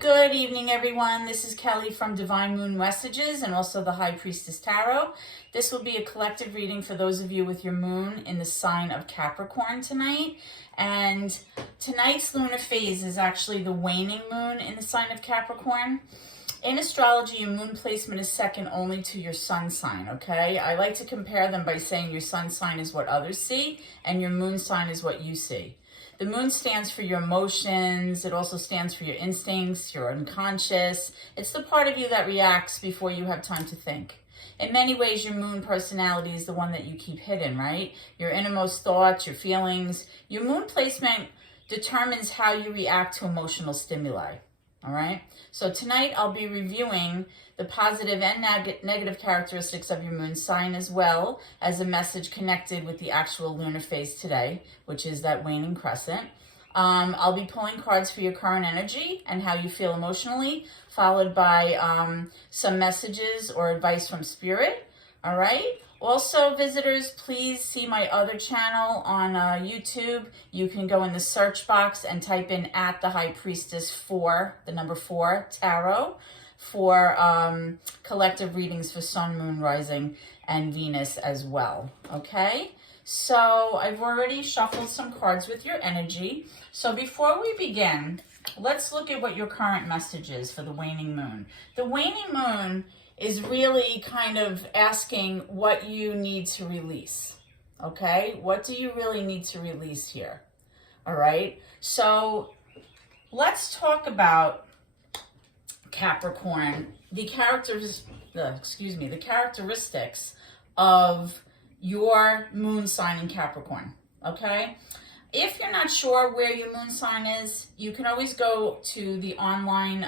Good evening, everyone. This is Kelly from Divine Moon Messages and also the High Priestess Tarot. This will be a collective reading for those of you with your moon in the sign of Capricorn tonight. And tonight's lunar phase is actually the waning moon in the sign of Capricorn. In astrology, your moon placement is second only to your sun sign, okay? I like to compare them by saying your sun sign is what others see and your moon sign is what you see. The moon stands for your emotions. It also stands for your instincts, your unconscious. It's the part of you that reacts before you have time to think. In many ways, your moon personality is the one that you keep hidden, right? Your innermost thoughts, your feelings. Your moon placement determines how you react to emotional stimuli, all right? So tonight I'll be reviewing the positive and negative characteristics of your moon sign, as well as a message connected with the actual lunar phase today, which is that waning crescent. I'll be pulling cards for your current energy and how you feel emotionally, followed by some messages or advice from Spirit, all right? Also, visitors, please see my other channel on YouTube. You can go in the search box and type in @the High Priestess 4, the number 4, Tarot, for collective readings for Sun, Moon, Rising, and Venus as well, okay? So I've already shuffled some cards with your energy. So before we begin, let's look at what your current message is for the waning moon. The waning moon is really kind of asking what you need to release, okay? What do you really need to release here, all right? So let's talk about Capricorn, the characteristics of your moon sign in Capricorn, okay? If you're not sure where your moon sign is, you can always go to the online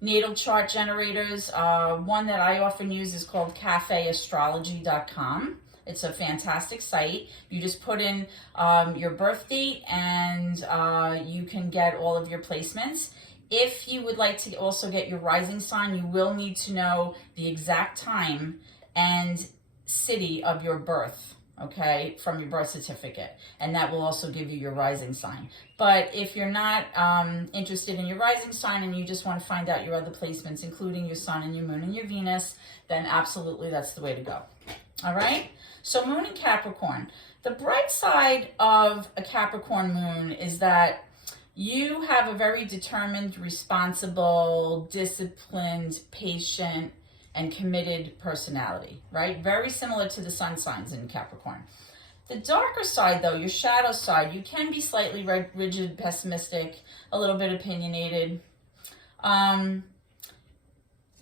natal chart generators. One that I often use is called cafeastrology.com. It's a fantastic site. You just put in your birth date and you can get all of your placements. If you would like to also get your rising sign, you will need to know the exact time and city of your birth, okay, from your birth certificate. And that will also give you your rising sign. But if you're not interested in your rising sign and you just want to find out your other placements, including your sun and your moon and your Venus, then absolutely that's the way to go. All right? So moon in Capricorn. The bright side of a Capricorn moon is that you have a very determined, responsible, disciplined, patient, and committed personality, right? Very similar to the sun signs in Capricorn. The darker side, though, your shadow side, you can be slightly rigid, pessimistic, a little bit opinionated. You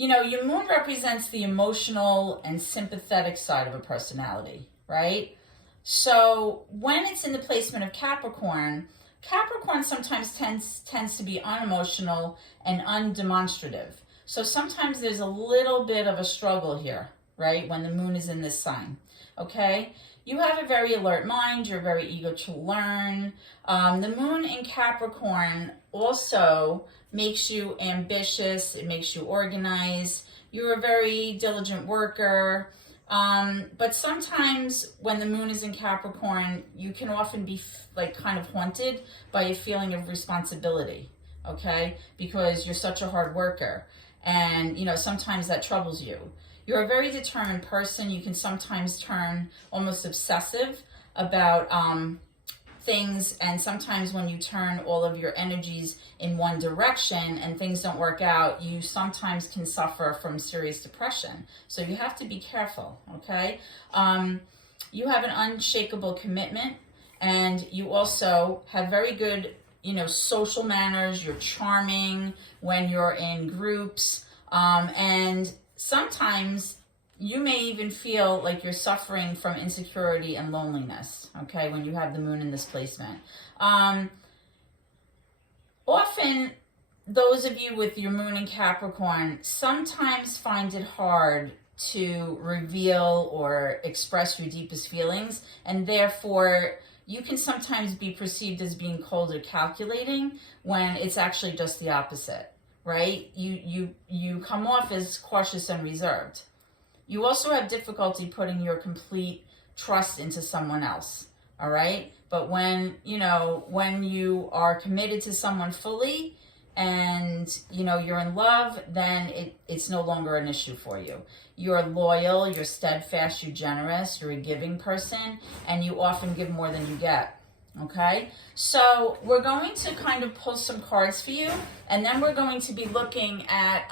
know, your moon represents the emotional and sympathetic side of a personality, right? So when it's in the placement of Capricorn, Capricorn sometimes tends to be unemotional and undemonstrative. So sometimes there's a little bit of a struggle here, right? When the moon is in this sign, okay? You have a very alert mind. You're very eager to learn. The moon in Capricorn also makes you ambitious. It makes you organized. You're a very diligent worker. But sometimes when the moon is in Capricorn, you can often be like kind of haunted by a feeling of responsibility, okay? Because you're such a hard worker. And, you know, sometimes that troubles you. You're a very determined person. You can sometimes turn almost obsessive about things. And sometimes when you turn all of your energies in one direction and things don't work out, you sometimes can suffer from serious depression. So you have to be careful, okay? You have an unshakable commitment, and you also have very good, you know, social manners. You're charming when you're in groups, and sometimes you may even feel like you're suffering from insecurity and loneliness, okay, when you have the moon in this placement. Often, those of you with your moon in Capricorn sometimes find it hard to reveal or express your deepest feelings, and therefore you can sometimes be perceived as being cold or calculating when it's actually just the opposite, right? You come off as cautious and reserved. You also have difficulty putting your complete trust into someone else, all right? But when you are committed to someone fully and and you're in love, then it's no longer an issue for you. You're loyal, you're steadfast, you're generous, you're a giving person, and you often give more than you get. Okay, so we're going to kind of pull some cards for you, and then we're going to be looking at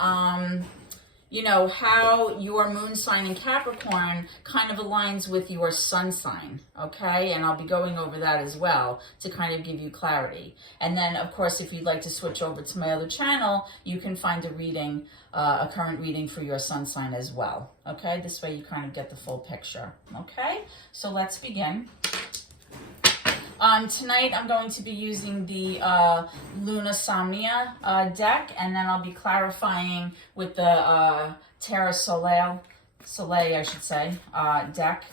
how your moon sign in Capricorn kind of aligns with your sun sign, okay? And I'll be going over that as well to kind of give you clarity. And then, of course, if you'd like to switch over to my other channel, you can find a reading, a current reading for your sun sign as well, okay? This way you kind of get the full picture, okay? So let's begin. Tonight I'm going to be using the Luna Somnia deck, and then I'll be clarifying with the Terra Soleil, I should say, deck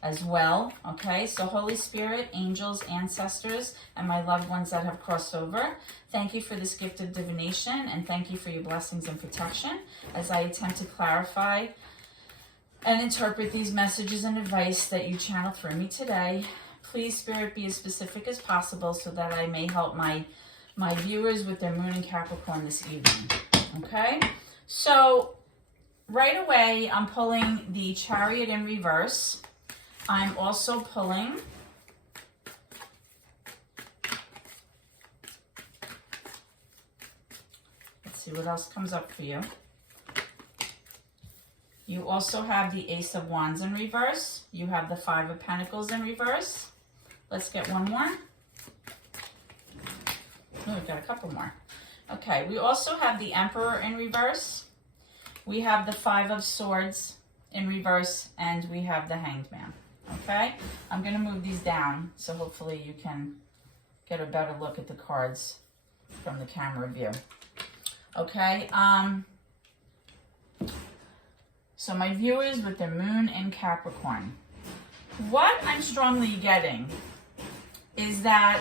as well. Okay, so Holy Spirit, angels, ancestors, and my loved ones that have crossed over, thank you for this gift of divination, and thank you for your blessings and protection as I attempt to clarify and interpret these messages and advice that you channel through me today. Please, Spirit, be as specific as possible so that I may help my viewers with their moon in Capricorn this evening. Okay? So, right away, I'm pulling the Chariot in reverse. I'm also pulling let's see what else comes up for you. You also have the Ace of Wands in reverse. You have the Five of Pentacles in reverse. Let's get one more. Oh, we've got a couple more. Okay, we also have the Emperor in reverse. We have the Five of Swords in reverse, and we have the Hanged Man. Okay, I'm going to move these down so hopefully you can get a better look at the cards from the camera view. Okay, so my viewers with their moon in Capricorn, what I'm strongly getting is that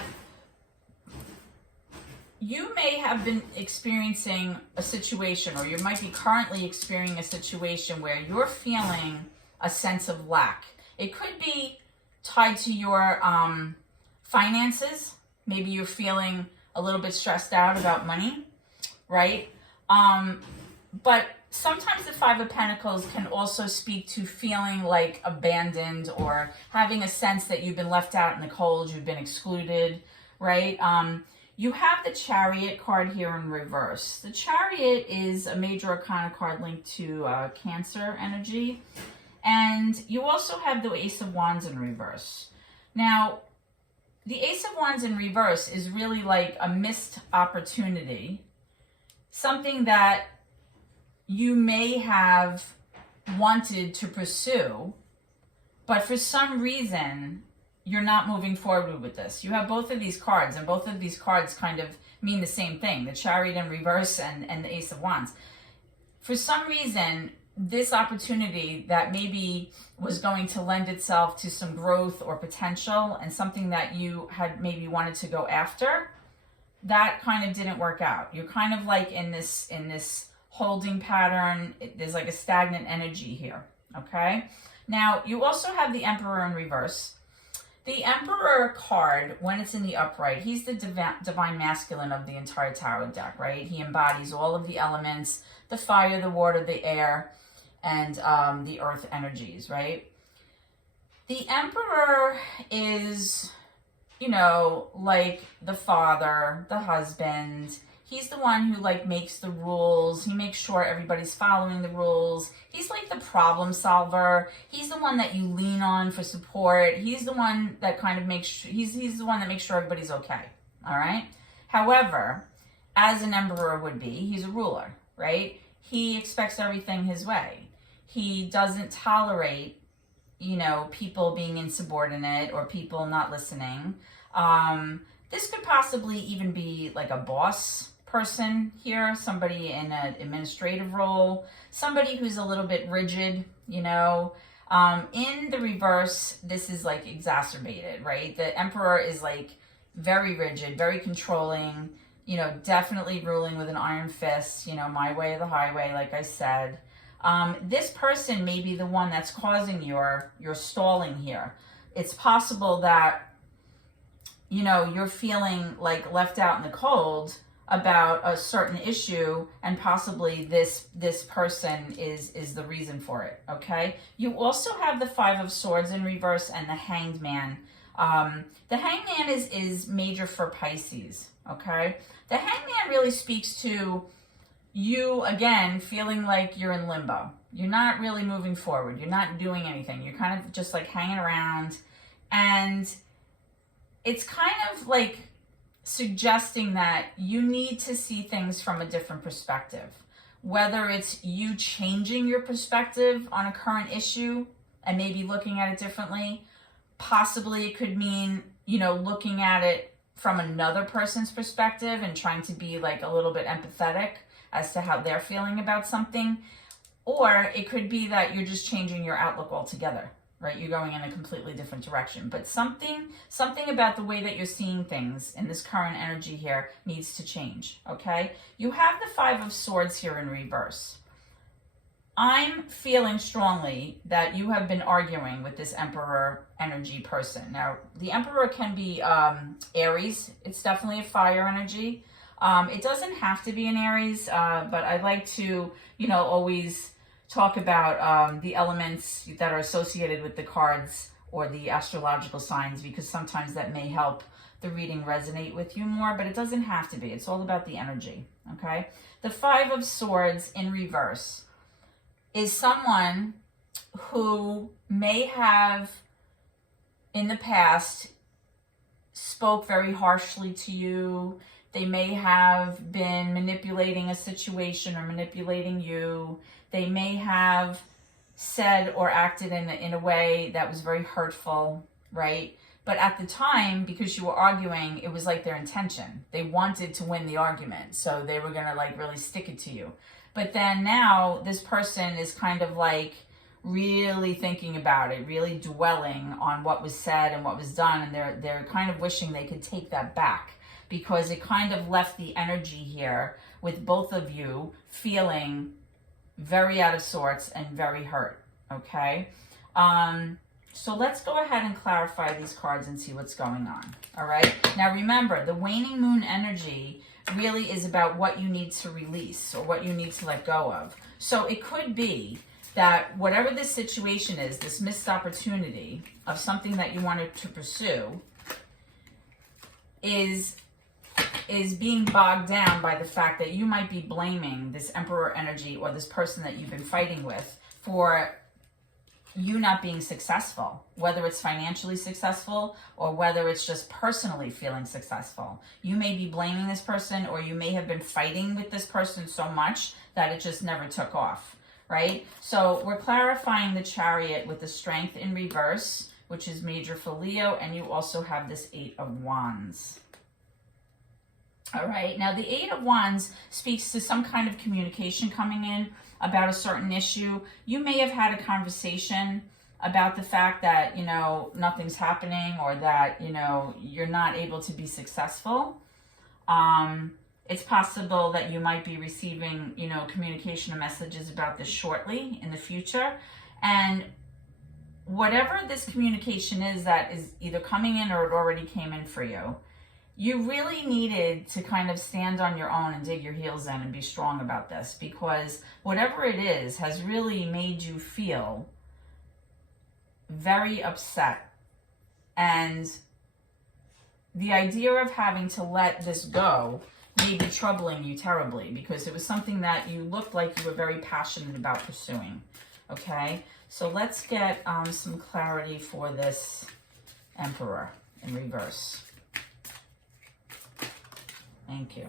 you may have been experiencing a situation, or you might be currently experiencing a situation where you're feeling a sense of lack. It could be tied to your finances. Maybe you're feeling a little bit stressed out about money, right? But sometimes the Five of Pentacles can also speak to feeling like abandoned or having a sense that you've been left out in the cold, you've been excluded, right? You have the Chariot card here in reverse. The Chariot is a major arcana card linked to Cancer energy. And you also have the Ace of Wands in reverse. Now, the Ace of Wands in reverse is really like a missed opportunity, something that you may have wanted to pursue, but for some reason, you're not moving forward with this. You have both of these cards, and both of these cards kind of mean the same thing, the Chariot in reverse and the Ace of Wands. For some reason, this opportunity that maybe was going to lend itself to some growth or potential and something that you had maybe wanted to go after, that kind of didn't work out. You're kind of like in this holding pattern. There's like a stagnant energy here, okay? Now, you also have the Emperor in reverse. The Emperor card, when it's in the upright, he's the divine masculine of the entire tarot deck, right? He embodies all of the elements, the fire, the water, the air, and the earth energies, right? The Emperor is, like the father, the husband. He's the one who makes the rules. He makes sure everybody's following the rules. He's like the problem solver. He's the one that you lean on for support. He's the one that kind of makes he's the one that makes sure everybody's okay. All right. However, as an emperor would be, he's a ruler, right? He expects everything his way. He doesn't tolerate, people being insubordinate or people not listening. This could possibly even be like a boss person here, somebody in an administrative role, somebody who's a little bit rigid, In the reverse, this is like exacerbated, right? The Emperor is like very rigid, very controlling, definitely ruling with an iron fist, my way or the highway, like I said. This person may be the one that's causing your stalling here. It's possible that, you're feeling like left out in the cold, about a certain issue, and possibly this person is the reason for it. Okay. You also have the Five of Swords in reverse and the Hanged Man. The Hanged Man is major for Pisces. Okay. The Hanged Man really speaks to you, again, feeling like you're in limbo. You're not really moving forward. You're not doing anything. You're kind of just like hanging around, and it's kind of like suggesting that you need to see things from a different perspective. Whether it's you changing your perspective on a current issue and maybe looking at it differently, possibly it could mean, looking at it from another person's perspective and trying to be like a little bit empathetic as to how they're feeling about something. Or it could be that you're just changing your outlook altogether. Right? You're going in a completely different direction. But something about the way that you're seeing things in this current energy here needs to change, okay? You have the Five of Swords here in reverse. I'm feeling strongly that you have been arguing with this Emperor energy person. Now, the Emperor can be Aries. It's definitely a fire energy. It doesn't have to be an Aries, but I like to, always talk about the elements that are associated with the cards or the astrological signs, because sometimes that may help the reading resonate with you more, but it doesn't have to be. It's all about the energy, okay? The Five of Swords in reverse is someone who may have in the past spoke very harshly to you. They may have been manipulating a situation or manipulating you. They may have said or acted in a way that was very hurtful, right? But at the time, because you were arguing, it was like their intention. They wanted to win the argument, so they were gonna like really stick it to you. But then now this person is kind of like really thinking about it, really dwelling on what was said and what was done, and they're kind of wishing they could take that back, because it kind of left the energy here with both of you feeling very out of sorts and very hurt, okay? So let's go ahead and clarify these cards and see what's going on, all right? Now remember, the waning moon energy really is about what you need to release or what you need to let go of. So it could be that whatever this situation is, this missed opportunity of something that you wanted to pursue is being bogged down by the fact that you might be blaming this Emperor energy or this person that you've been fighting with for you not being successful, whether it's financially successful or whether it's just personally feeling successful. You may be blaming this person, or you may have been fighting with this person so much that it just never took off, right? So we're clarifying the Chariot with the Strength in reverse, which is major for Leo, and you also have this Eight of Wands. All right, now the Eight of Wands speaks to some kind of communication coming in about a certain issue. You may have had a conversation about the fact that, nothing's happening, or that, you're not able to be successful. It's possible that you might be receiving, communication or messages about this shortly in the future. And whatever this communication is that is either coming in or it already came in for you, you really needed to kind of stand on your own and dig your heels in and be strong about this, because whatever it is has really made you feel very upset. And the idea of having to let this go may be troubling you terribly, because it was something that you looked like you were very passionate about pursuing. Okay, so let's get some clarity for this Emperor in reverse. Thank you.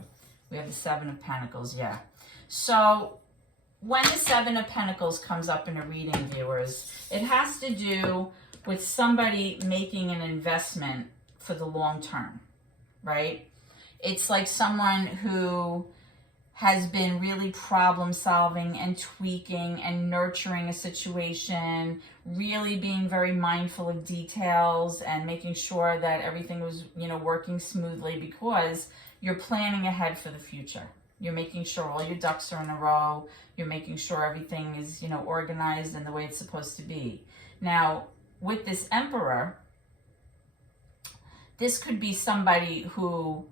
We have the Seven of Pentacles, yeah. So when the Seven of Pentacles comes up in a reading, viewers, it has to do with somebody making an investment for the long term, right? It's like someone who has been really problem solving and tweaking and nurturing a situation, really being very mindful of details and making sure that everything was, working smoothly, because you're planning ahead for the future. You're making sure all your ducks are in a row. You're making sure everything is, organized in the way it's supposed to be. Now, with this Emperor, this could be somebody who,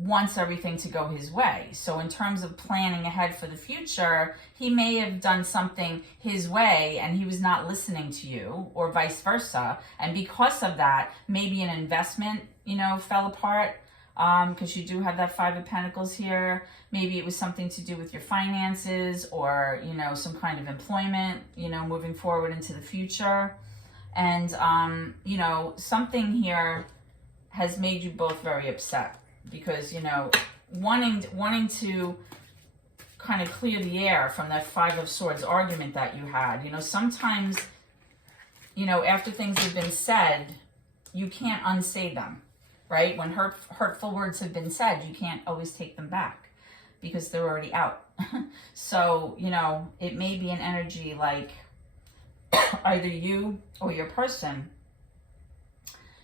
wants everything to go his way. So in terms of planning ahead for the future, he may have done something his way and he was not listening to you, or vice versa. And because of that, maybe an investment, fell apart, because you do have that Five of Pentacles here. Maybe it was something to do with your finances, or, some kind of employment, moving forward into the future. And, something here has made you both very upset, because, wanting to kind of clear the air from that Five of Swords argument that you had. Sometimes, after things have been said, you can't unsay them, right? When hurtful words have been said, you can't always take them back because they're already out. So, it may be an energy like either you or your person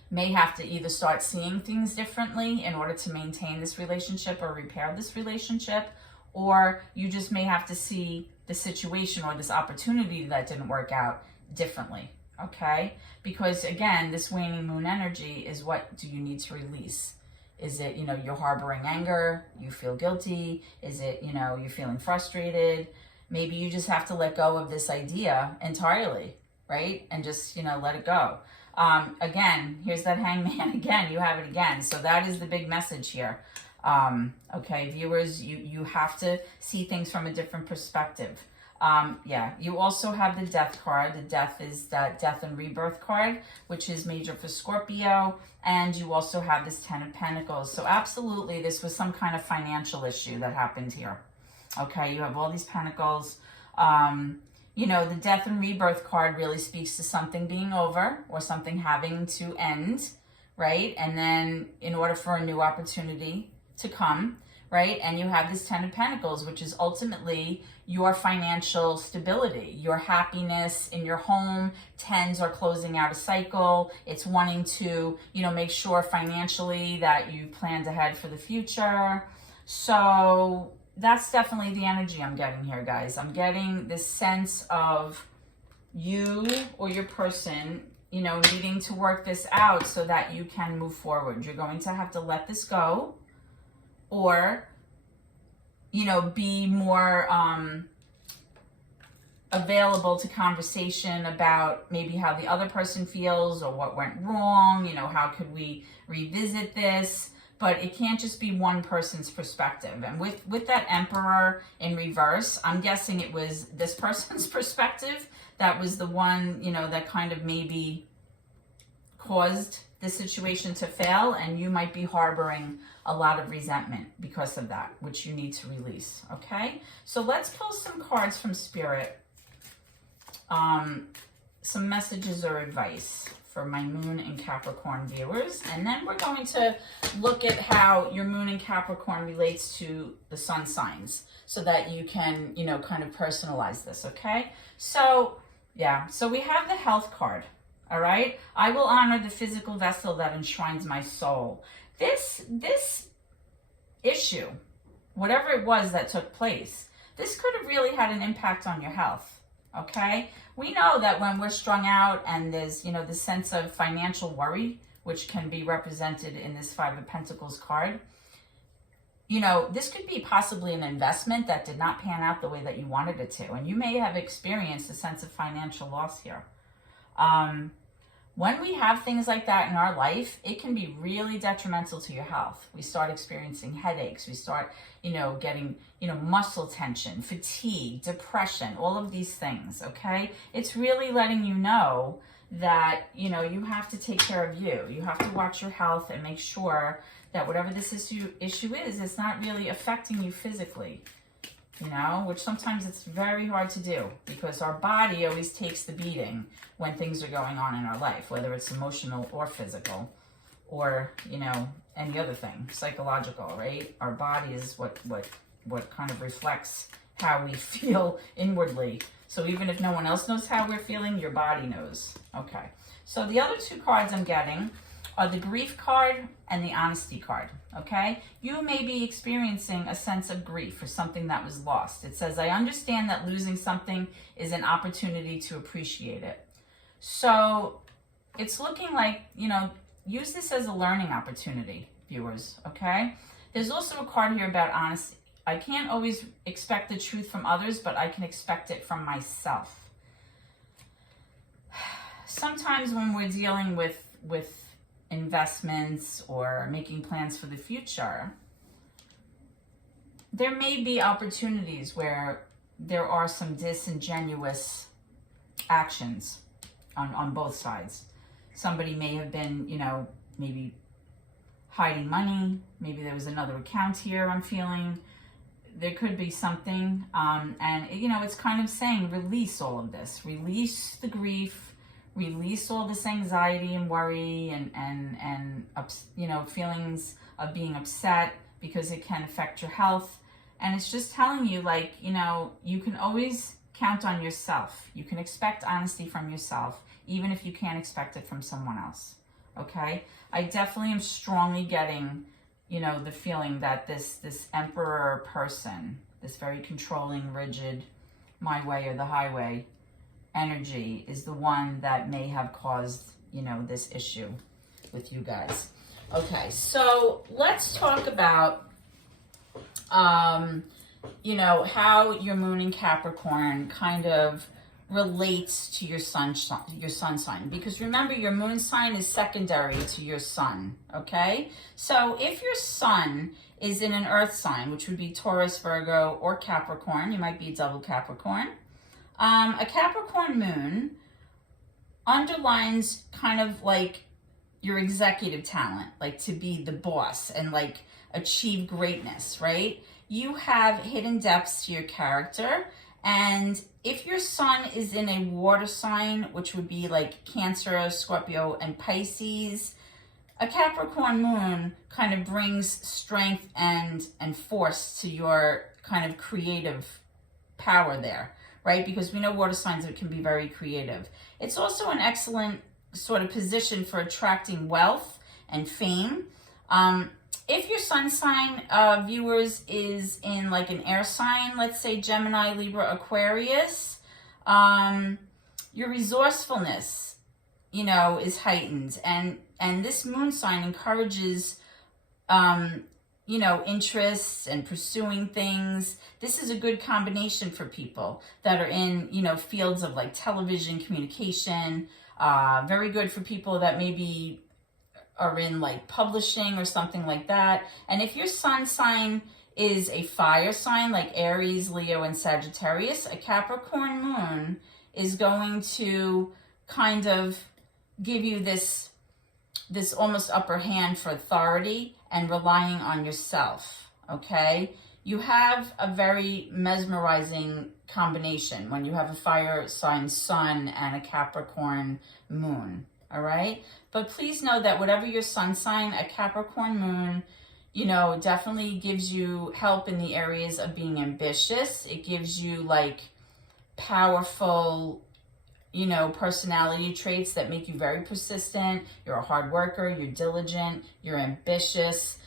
may have to either start seeing things differently in order to maintain this relationship or repair this relationship, or you just may have to see the situation or this opportunity that didn't work out differently, okay? Because again, this waning moon energy is, what do you need to release? Is it, you're harboring anger, you feel guilty? Is it, you're feeling frustrated? Maybe you just have to let go of this idea entirely, right? And just, let it go. Again, here's that Hangman again. You have it again. So that is the big message here. Okay, viewers, you have to see things from a different perspective. Yeah, you also have the Death card. The Death is that Death and Rebirth card, which is major for Scorpio. And you also have this Ten of Pentacles. So absolutely, this was some kind of financial issue that happened here. Okay, you have all these pentacles. The Death and Rebirth card really speaks to something being over or something having to end, right? And then in order for a new opportunity to come, right? And you have this Ten of Pentacles, which is ultimately your financial stability, your happiness in your home. Tens are closing out a cycle. It's wanting to, make sure financially that you planned ahead for the future. So that's definitely the energy I'm getting here, guys. I'm getting this sense of you or your person, needing to work this out so that you can move forward. You're going to have to let this go, or, be more available to conversation about maybe how the other person feels or what went wrong. How could we revisit this? But it can't just be one person's perspective. And with that Emperor in reverse, I'm guessing it was this person's perspective that was the one, that kind of maybe caused the situation to fail. And you might be harboring a lot of resentment because of that, which you need to release, okay? So let's pull some cards from Spirit. Some messages or advice for my Moon and Capricorn viewers. And then we're going to look at how your Moon and Capricorn relates to the sun signs so that you can, kind of personalize this, okay? So, yeah, so we have the Health card, all right? I will honor the physical vessel that enshrines my soul. This issue, whatever it was that took place, this could have really had an impact on your health, okay? We know that when we're strung out and there's, the sense of financial worry, which can be represented in this Five of Pentacles card, this could be possibly an investment that did not pan out the way that you wanted it to. And you may have experienced a sense of financial loss here. When we have things like that in our life, it can be really detrimental to your health. We start experiencing headaches. We start, getting, muscle tension, fatigue, depression, all of these things, okay? It's really letting you know that, you have to take care of you. You have to watch your health and make sure that whatever this issue is, it's not really affecting you physically, which sometimes it's very hard to do because our body always takes the beating when things are going on in our life, whether it's emotional or physical or, any other thing, psychological, right? Our body is what kind of reflects how we feel inwardly. So even if no one else knows how we're feeling, your body knows. Okay. So the other two cards I'm getting are the Grief card and the Honesty card, okay? You may be experiencing a sense of grief for something that was lost. It says, I understand that losing something is an opportunity to appreciate it. So it's looking like, use this as a learning opportunity, viewers, okay? There's also a card here about honesty. I can't always expect the truth from others, but I can expect it from myself. Sometimes when we're dealing with investments or making plans for the future, there may be opportunities where there are some disingenuous actions on both sides. Somebody may have been, maybe hiding money. Maybe there was another account here, I'm feeling. There could be something. And, it's kind of saying release all of this. Release the grief. Release all this anxiety and worry and feelings of being upset, because it can affect your health. And it's just telling you, you can always count on yourself. You can expect honesty from yourself, even if you can't expect it from someone else. Okay? I definitely am strongly getting, the feeling that this emperor person, this very controlling, rigid, my way or the highway energy, is the one that may have caused, this issue with you guys. Okay, so let's talk about, how your moon in Capricorn kind of relates to your sun sign. Because remember, your moon sign is secondary to your sun, okay? So if your sun is in an earth sign, which would be Taurus, Virgo, or Capricorn, you might be a double Capricorn. A Capricorn moon underlines kind of like your executive talent, like to be the boss and like achieve greatness, right? You have hidden depths to your character. And if your sun is in a water sign, which would be like Cancer, Scorpio, and Pisces, a Capricorn moon kind of brings strength and force to your kind of creative power there, right? Because we know water signs can be very creative. It's also an excellent sort of position for attracting wealth and fame. If your sun sign, viewers, is in like an air sign, let's say Gemini, Libra, Aquarius, your resourcefulness, is heightened. And this moon sign encourages, interests and pursuing things. This is a good combination for people that are in, fields of like television, communication. Very good for people that maybe are in like publishing or something like that. And if your sun sign is a fire sign like Aries, Leo, and Sagittarius, a Capricorn moon is going to kind of give you this almost upper hand for authority and relying on yourself, okay? You have a very mesmerizing combination when you have a fire sign sun and a Capricorn moon, all right? But please know that whatever your sun sign, a Capricorn moon, definitely gives you help in the areas of being ambitious. It gives you like powerful, personality traits that make you very persistent. You're a hard worker, you're diligent, you're ambitious,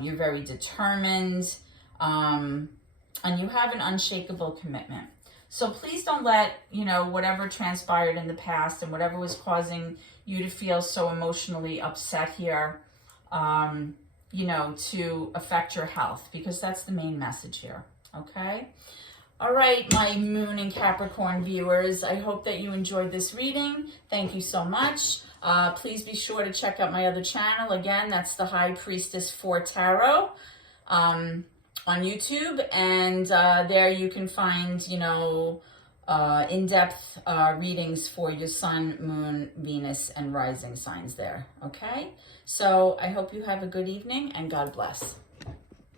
you're very determined, and you have an unshakable commitment. So please don't let, whatever transpired in the past and whatever was causing you to feel so emotionally upset here, to affect your health, because that's the main message here, okay? All right, my Moon and Capricorn viewers, I hope that you enjoyed this reading. Thank you so much. Please be sure to check out my other channel. Again, that's the High Priestess 4 Tarot on YouTube. And there you can find, in-depth readings for your Sun, Moon, Venus, and rising signs there, okay? So I hope you have a good evening, and God bless.